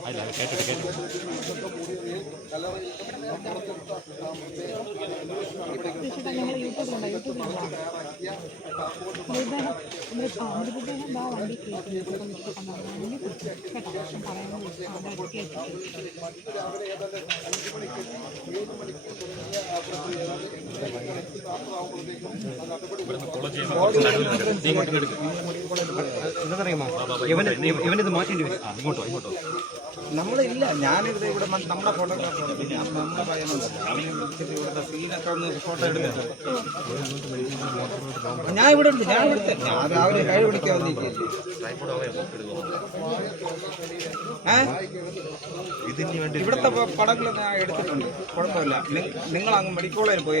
അല്ല കേട്ടിട്ട് ഇവനിത് മാറ്റേണ്ടി വരും. ഇങ്ങോട്ടോ ഇങ്ങോട്ടോ നമ്മളില്ല. ഞാനിവിടെ ഇവിടെ നമ്മുടെ ഫോട്ടോഗ്രാഫർ പിന്നെ നമ്മുടെ പയ്യനുണ്ടല്ലോ അവനെ വിളിച്ചിട്ട് ഇവിടുത്തെ സീനൊക്കെ ഒന്ന് ഫോട്ടോ ഞാൻ ഇവിടെ ഉണ്ട്. ഞാൻ ഇവിടുത്തെ ഞാൻ രാവിലെ കഴിവ് പിടിക്കാൻ ഇവിടുത്തെ പടങ്ങളൊക്കെ ഞാൻ എടുത്തിട്ടുണ്ട്. കുഴപ്പമില്ല. നിങ്ങൾ അങ്ങ് മെഡിക്കൽ കോളേജിൽ പോയി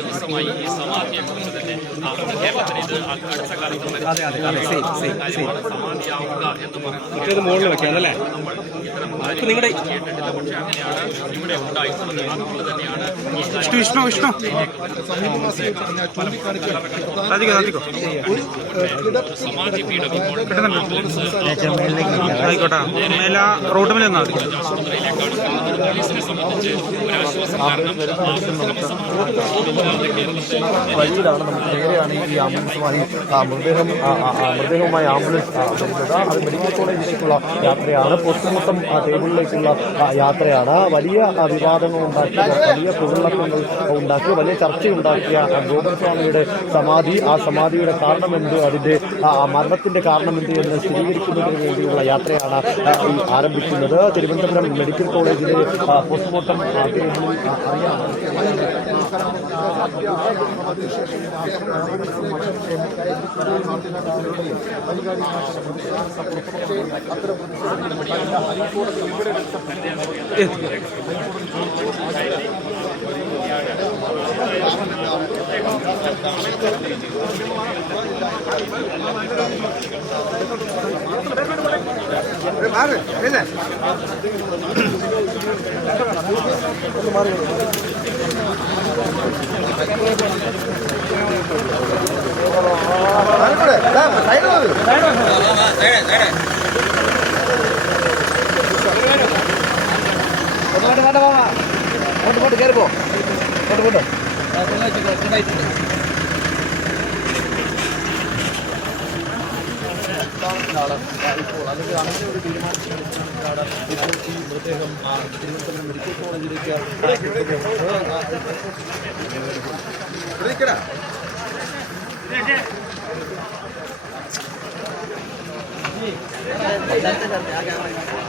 സെയിം മറ്റേത് മുകളിൽ വെക്കാന്നല്ലേ ഇപ്പൊ നിങ്ങളുടെ വിഷ്ണു വിഷ്ണു വിഷ്ണു. താത്തിക്കോ താത്തിക്കോ ആയിക്കോട്ടെ. മേല റോഡ് മേലെ നിന്നാ മതി. വഴിയിലാണ് നമുക്ക് നേരെയാണ് ഈ ആംബുലൻസുമായി മൃതദേഹം മൃതദേഹവുമായി ആംബുലൻസ് വരുന്നത്. അത് മെഡിക്കൽ കോളേജിലേക്കുള്ള യാത്രയാണ്. പോസ്റ്റ് ആ, ടേബിളിലേക്കുള്ള യാത്രയാണ്. വലിയ വിവാദങ്ങൾ ഉണ്ടാക്കിയ വലിയ പുതുളക്കങ്ങൾ ഉണ്ടാക്കി വലിയ ചർച്ചയുണ്ടാക്കിയ ഗോപൻ സ്വാമിയുടെ സമാധി. ആ സമാധിയുടെ കാരണമെന്ത്? അതിന്റെ മരണത്തിന്റെ കാരണമെന്ത് എന്ന് സ്ഥിരീകരിക്കുന്നതിന് വേണ്ടിയുള്ള യാത്രയാണ് ആരംഭിക്കുന്നത്. തിരുവനന്തപുരം മെഡിക്കൽ കോളേജിലെ पोस्टमार्टम അത്ര போட்டு போட்டு கேட்போம் போட்டு போட்டு അതിന്റെ അങ്ങനെ ഒരു തീരുമാനത്തിലാണ് ഇപ്പോൾ ഈ മൃതദേഹം തിരുവനന്തപുരം മെഡിക്കൽ കോളേജിലേക്ക് Gracias.